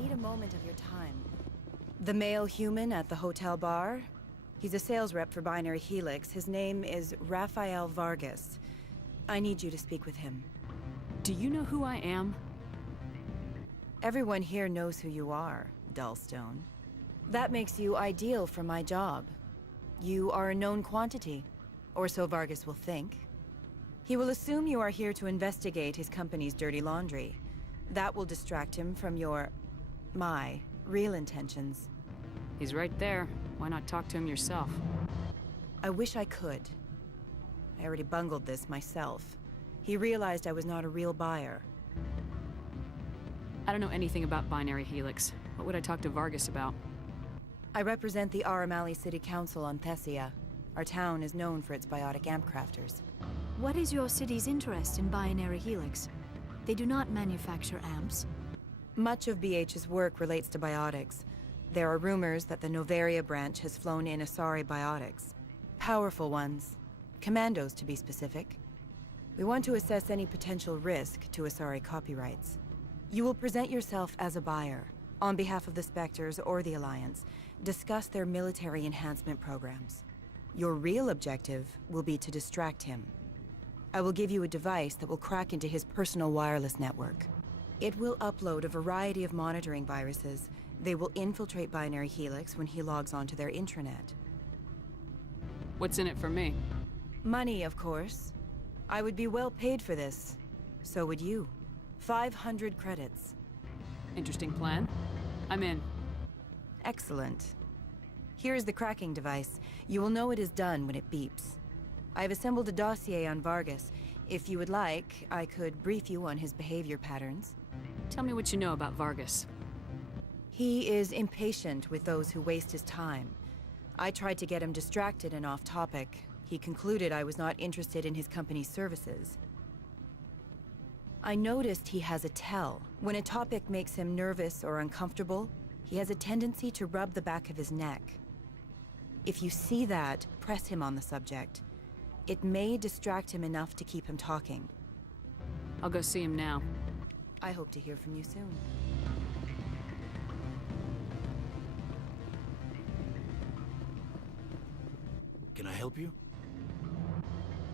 need a moment of your time. The male human at the hotel bar? He's a sales rep for Binary Helix. His name is Rafael Vargas. I need you to speak with him. Do you know who I am? Everyone here knows who you are, Dullstone. That makes you ideal for my job. You are a known quantity, or so Vargas will think. He will assume you are here to investigate his company's dirty laundry. That will distract him from my real intentions. He's right there. Why not talk to him yourself? I wish I could. I already bungled this myself. He realized I was not a real buyer. I don't know anything about Binary Helix. What would I talk to Vargas about? I represent the Aramali City Council on Thessia. Our town is known for its biotic amp crafters. What is your city's interest in Binary Helix? They do not manufacture amps. Much of BH's work relates to biotics. There are rumors that the Noveria branch has flown in Asari biotics. Powerful ones. Commandos, to be specific. We want to assess any potential risk to Asari copyrights. You will present yourself as a buyer, on behalf of the Spectres or the Alliance. Discuss their military enhancement programs. Your real objective will be to distract him. I will give you a device that will crack into his personal wireless network. It will upload a variety of monitoring viruses. They will infiltrate Binary Helix when he logs onto their intranet. What's in it for me? Money, of course. I would be well paid for this. So would you. 500 credits. Interesting plan. I'm in. Excellent. Here is the cracking device. You will know it is done when it beeps. I have assembled a dossier on Vargas. If you would like, I could brief you on his behavior patterns. Tell me what you know about Vargas. He is impatient with those who waste his time. I tried to get him distracted and off topic. He concluded I was not interested in his company's services. I noticed he has a tell. When a topic makes him nervous or uncomfortable, he has a tendency to rub the back of his neck. If you see that, press him on the subject. It may distract him enough to keep him talking. I'll go see him now. I hope to hear from you soon. Can I help you?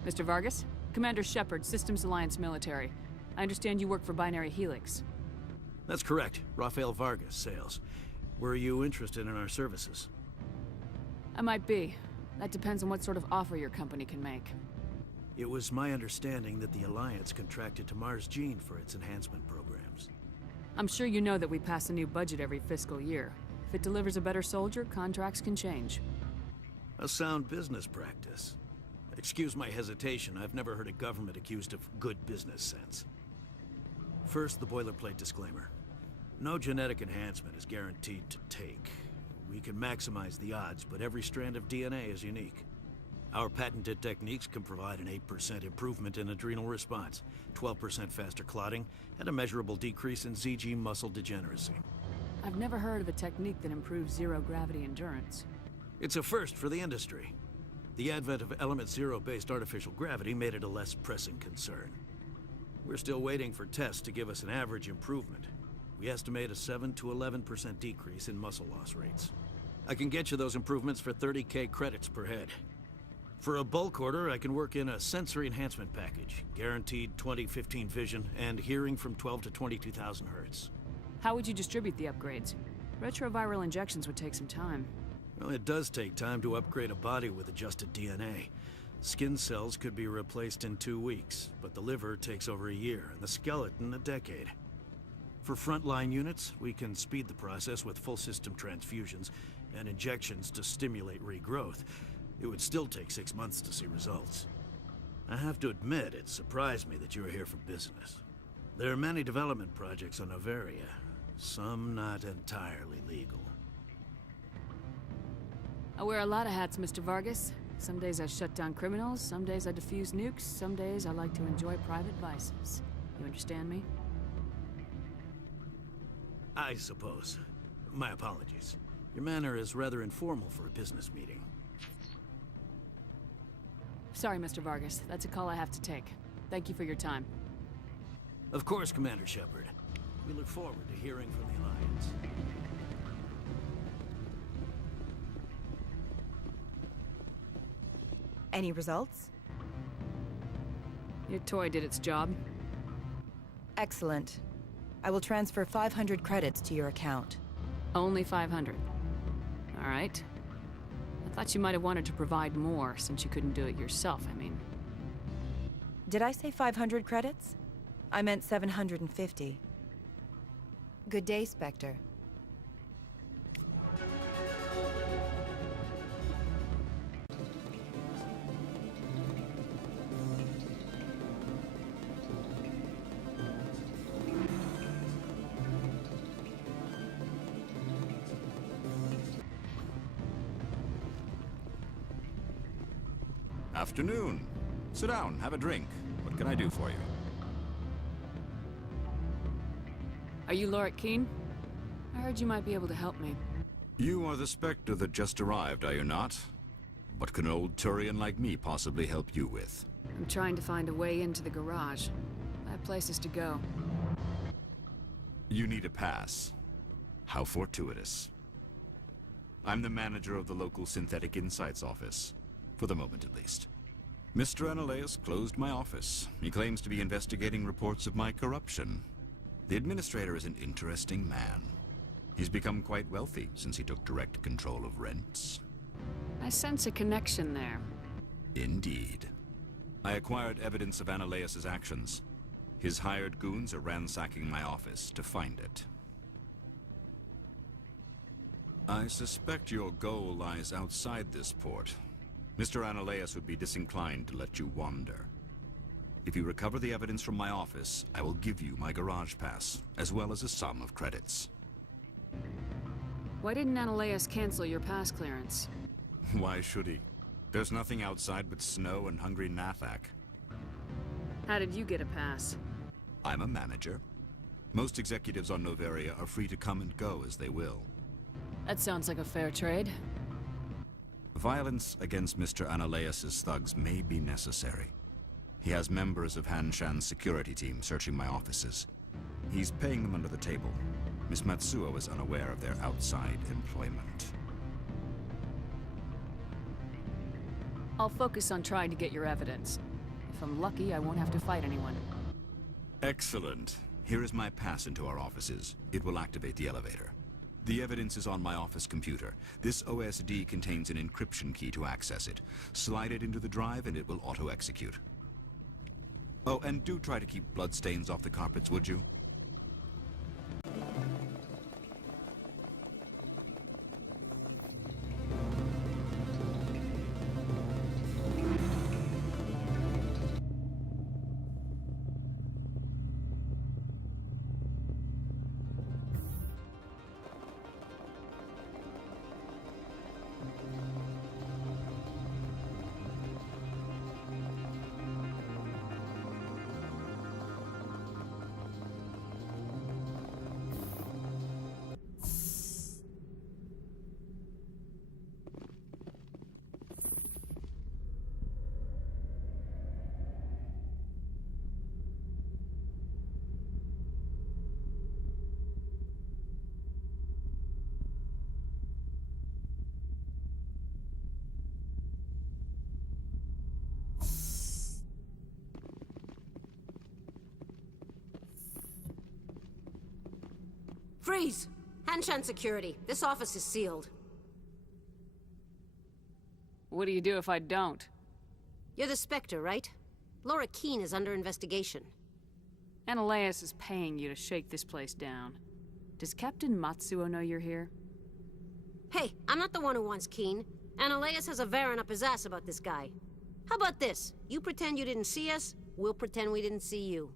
Mr. Vargas? Commander Shepard, Systems Alliance Military. I understand you work for Binary Helix. That's correct. Rafael Vargas, sales. Were you interested in our services? I might be. That depends on what sort of offer your company can make. It was my understanding that the Alliance contracted to Mars Gene for its enhancement programs. I'm sure you know that we pass a new budget every fiscal year. If it delivers a better soldier, contracts can change. A sound business practice. Excuse my hesitation, I've never heard a government accused of good business sense. First, the boilerplate disclaimer. No genetic enhancement is guaranteed to take. We can maximize the odds, but every strand of DNA is unique. Our patented techniques can provide an 8% improvement in adrenal response, 12% faster clotting, and a measurable decrease in ZG muscle degeneracy. I've never heard of a technique that improves zero-gravity endurance. It's a first for the industry. The advent of Element Zero-based artificial gravity made it a less pressing concern. We're still waiting for tests to give us an average improvement. We estimate a 7 to 11% decrease in muscle loss rates. I can get you those improvements for 30K credits per head. For a bulk order, I can work in a sensory enhancement package, guaranteed 20/15 vision, and hearing from 12 to 22,000 hertz. How would you distribute the upgrades? Retroviral injections would take some time. Well, it does take time to upgrade a body with adjusted DNA. Skin cells could be replaced in 2 weeks, but the liver takes over a year, and the skeleton a decade. For frontline units, we can speed the process with full system transfusions and injections to stimulate regrowth. It would still take 6 months to see results. I have to admit, it surprised me that you were here for business. There are many development projects on Noveria, some not entirely legal. I wear a lot of hats, Mr. Vargas. Some days I shut down criminals, some days I defuse nukes, some days I like to enjoy private vices. You understand me? I suppose. My apologies. Your manner is rather informal for a business meeting. Sorry, Mr. Vargas. That's a call I have to take. Thank you for your time. Of course, Commander Shepard. We look forward to hearing from the Alliance. Any results? Your toy did its job. Excellent. I will transfer 500 credits to your account. Only 500. All right. I thought you might have wanted to provide more, since you couldn't do it yourself, I mean. Did I say 500 credits? I meant 750. Good day, Spectre. Afternoon. Sit down, have a drink. What can I do for you? Are you Lorik Keene? I heard you might be able to help me. You are the Spectre that just arrived, are you not? What can an old Turian like me possibly help you with? I'm trying to find a way into the garage. I have places to go. You need a pass. How fortuitous. I'm the manager of the local Synthetic Insights office. For the moment, at least. Mr. Analaeus closed my office. He claims to be investigating reports of my corruption. The administrator is an interesting man. He's become quite wealthy since he took direct control of rents. I sense a connection there. Indeed. I acquired evidence of Analaeus' actions. His hired goons are ransacking my office to find it. I suspect your goal lies outside this port. Mr. Analaeus would be disinclined to let you wander. If you recover the evidence from my office, I will give you my garage pass, as well as a sum of credits. Why didn't Analaeus cancel your pass clearance? Why should he? There's nothing outside but snow and hungry Nathak. How did you get a pass? I'm a manager. Most executives on Noveria are free to come and go as they will. That sounds like a fair trade. Violence against Mr. Analaeus' thugs may be necessary. He has members of Han Shan's security team searching my offices. He's paying them under the table. Miss Matsuo is unaware of their outside employment. I'll focus on trying to get your evidence. If I'm lucky, I won't have to fight anyone. Excellent. Here is my pass into our offices. It will activate the elevator. The evidence is on my office computer. This OSD contains an encryption key to access it. Slide it into the drive and it will auto-execute. Oh, and do try to keep bloodstains off the carpets, would you? Freeze! Hanshan security. This office is sealed. What do you do if I don't? You're the Spectre, right? Lorik Keene is under investigation. Analaeus is paying you to shake this place down. Does Captain Matsuo know you're here? Hey, I'm not the one who wants Keene. Analaeus has a Varen up his ass about this guy. How about this? You pretend you didn't see us, we'll pretend we didn't see you.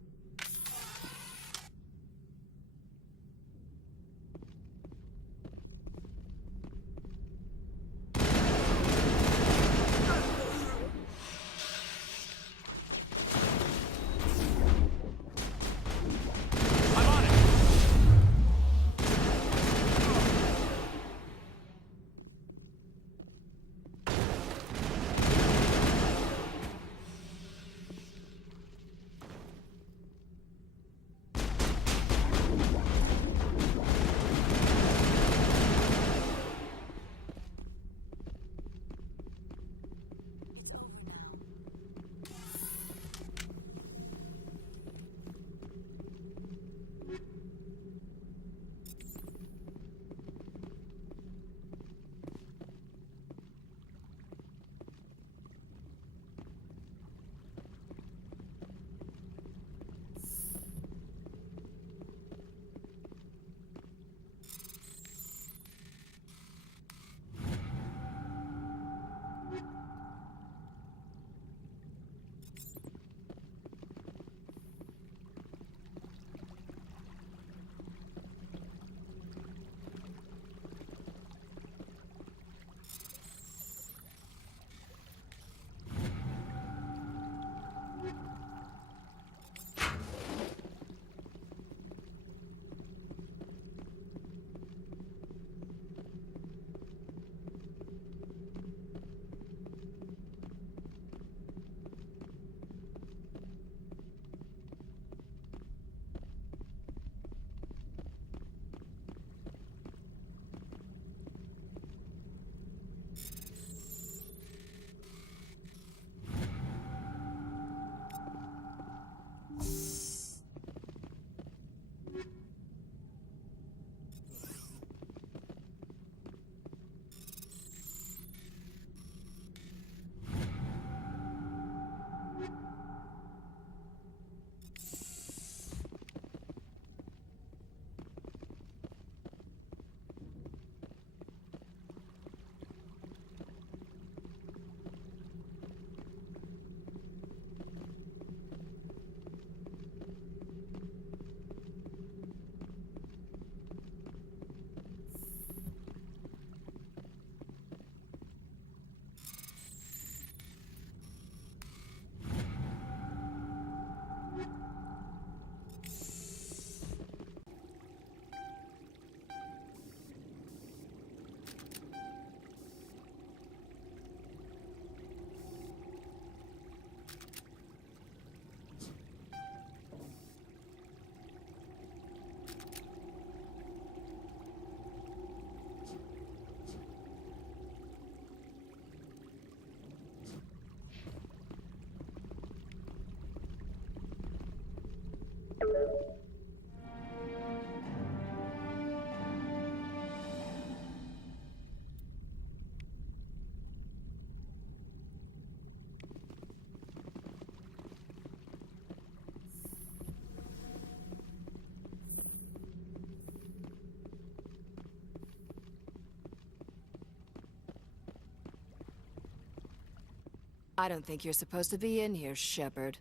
I don't think you're supposed to be in here, Shepard.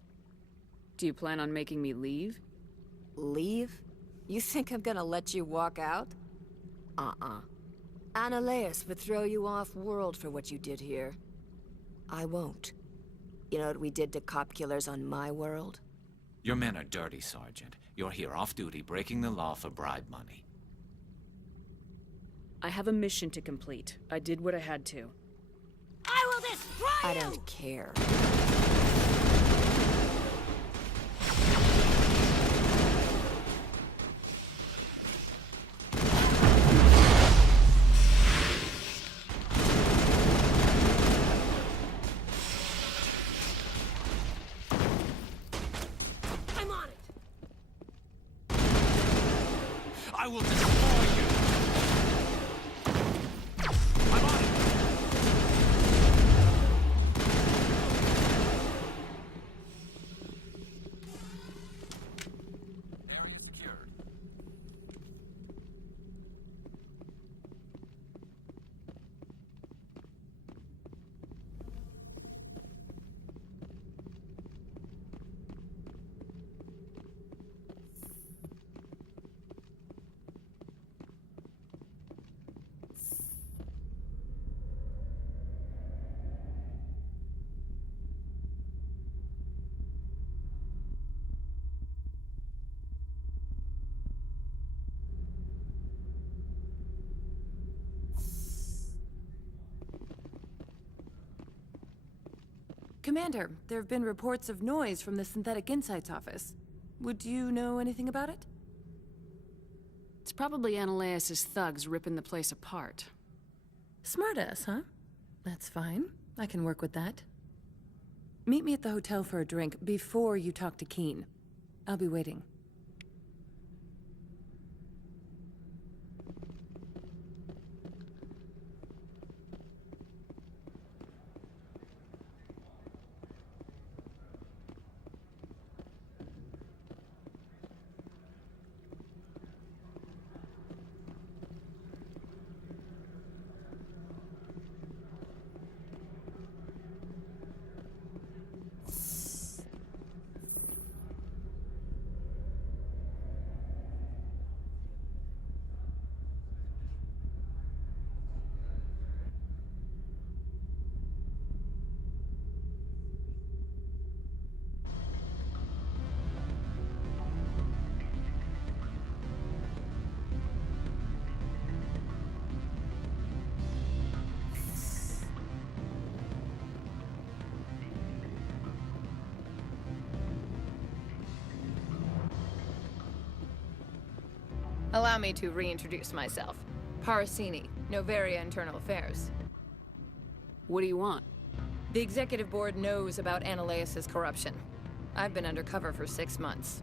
Do you plan on making me leave? Leave? You think I'm gonna let you walk out? Uh-uh. Annaleus would throw you off-world for what you did here. I won't. You know what we did to cop killers on my world? Your men are dirty, Sergeant. You're here off-duty, breaking the law for bribe money. I have a mission to complete. I did what I had to. I will destroy I you! don't care. I'm on it! I will destroy you! I'm on it! Area secured. Commander, there have been reports of noise from the Synthetic Insights office. Would you know anything about it? It's probably Annaleus' thugs ripping the place apart. Smartass, huh? That's fine. I can work with that. Meet me at the hotel for a drink before you talk to Keen. I'll be waiting. Allow me to reintroduce myself. Parasini, Noveria Internal Affairs. What do you want? The Executive Board knows about Annaleus' corruption. I've been undercover for 6 months.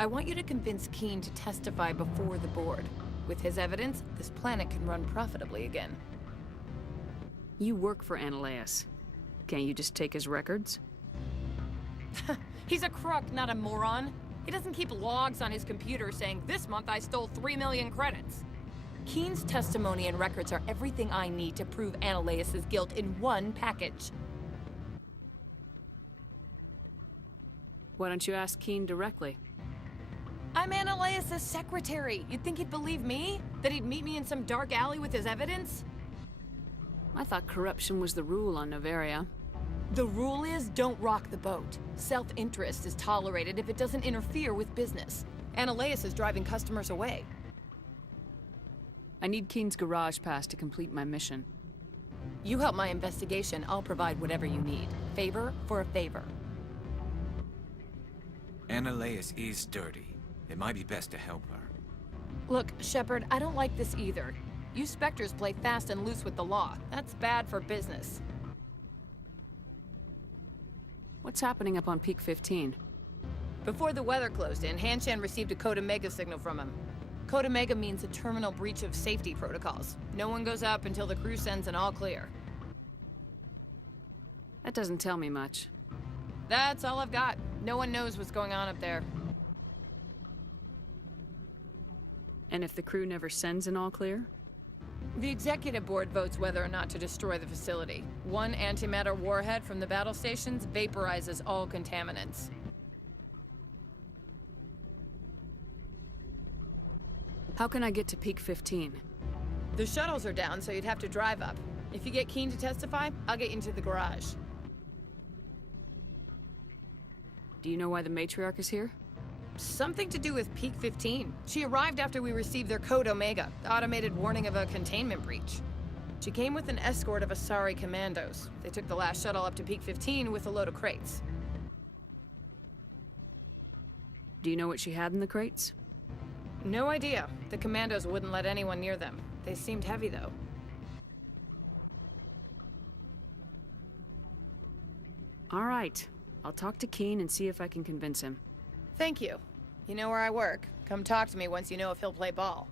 I want you to convince Keen to testify before the Board. With his evidence, this planet can run profitably again. You work for Annaleus. Can't you just take his records? He's a crook, not a moron. He doesn't keep logs on his computer saying, "This month I stole 3 million credits." Keen's testimony and records are everything I need to prove Annaleus' guilt in one package. Why don't you ask Keen directly? I'm Annaleus' secretary. You'd think he'd believe me? That he'd meet me in some dark alley with his evidence? I thought corruption was the rule on Noveria. The rule is, don't rock the boat. Self-interest is tolerated if it doesn't interfere with business. Annaleus is driving customers away. I need Keen's garage pass to complete my mission. You help my investigation, I'll provide whatever you need. Favor for a favor. Annaleus is dirty. It might be best to help her. Look, Shepard, I don't like this either. You Spectres play fast and loose with the law. That's bad for business. What's happening up on Peak 15? Before the weather closed in, Hanshan received a Code Omega signal from him. Code Omega means a terminal breach of safety protocols. No one goes up until the crew sends an all clear. That doesn't tell me much. That's all I've got. No one knows what's going on up there. And if the crew never sends an all clear? The executive board votes whether or not to destroy the facility. One antimatter warhead from the battle stations vaporizes all contaminants. How can I get to Peak 15? The shuttles are down, so you'd have to drive up. If you get Keen to testify, I'll get you into the garage. Do you know why the matriarch is here? Something to do with Peak 15. She arrived after we received their Code Omega, the automated warning of a containment breach. She came with an escort of Asari commandos. They took the last shuttle up to Peak 15 with a load of crates. Do you know what she had in the crates? No idea. The commandos wouldn't let anyone near them. They seemed heavy, though. All right. I'll talk to Keen and see if I can convince him. Thank you. You know where I work. Come talk to me once you know if he'll play ball.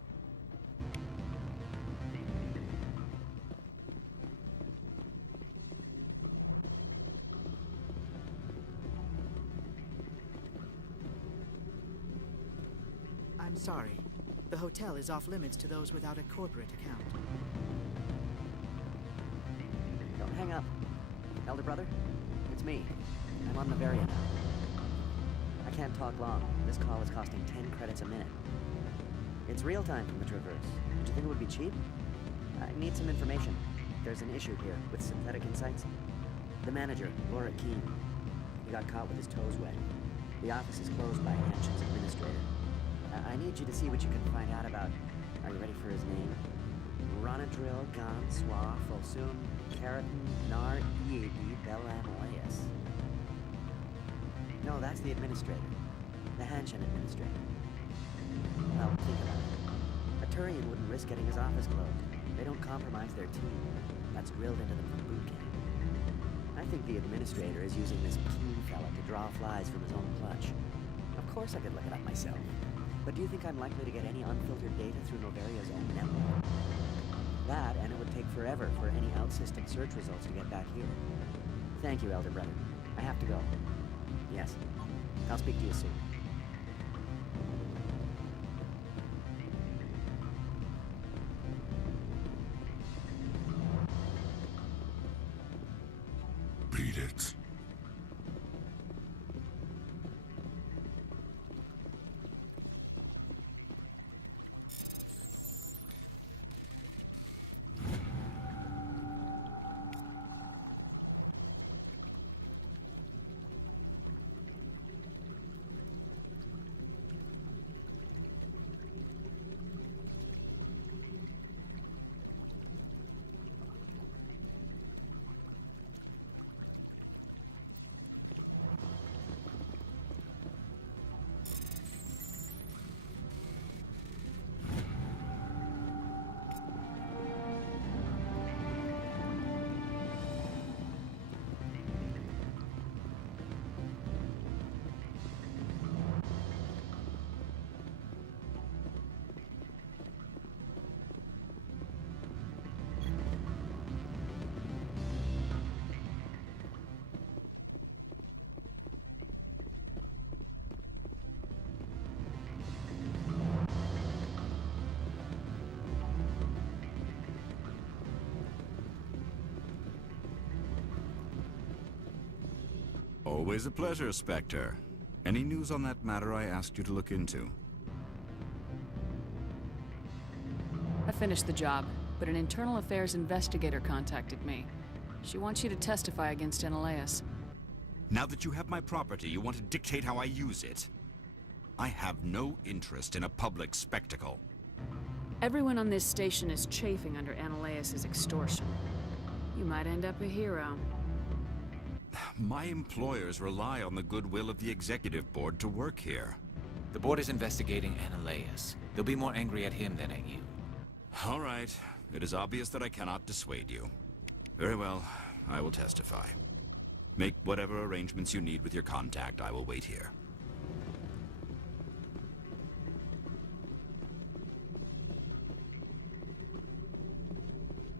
I'm sorry. The hotel is off limits to those without a corporate account. Don't hang up. Elder brother, it's me. I'm on Noveria now. I can't talk long. This call is costing 10 credits a minute. It's real time from the Traverse. Did you think it would be cheap? I need some information. There's an issue here with synthetic insights. The manager, Laura Keen, he got caught with his toes wet. The office is closed by Hanshin's administrator. I need you to see what you can find out about... Are you ready for his name? Ronadril Gon Swa Folsum Keratin Nar Eadi Belamaleus. No, that's the administrator. The Hanshin administrator. Well, think about it. A Turian wouldn't risk getting his office closed. They don't compromise their team. That's drilled into them from boot camp. I think the administrator is using this Keen fella to draw flies from his own clutch. Of course I could look it up myself. But do you think I'm likely to get any unfiltered data through Noveria's own network? That, and it would take forever for any out-system search results to get back here. Thank you, Elder Brother. I have to go. Yes. I'll speak to you soon. Beat it. Always a pleasure, Spectre. Any news on that matter I asked you to look into? I finished the job, but an internal affairs investigator contacted me. She wants you to testify against Analeas. Now that you have my property, you want to dictate how I use it? I have no interest in a public spectacle. Everyone on this station is chafing under Analeas' extortion. You might end up a hero. My employers rely on the goodwill of the executive board to work here. The board is investigating Analeas. They'll be more angry at him than at you. All right. It is obvious that I cannot dissuade you. Very well. I will testify. Make whatever arrangements you need with your contact. I will wait here.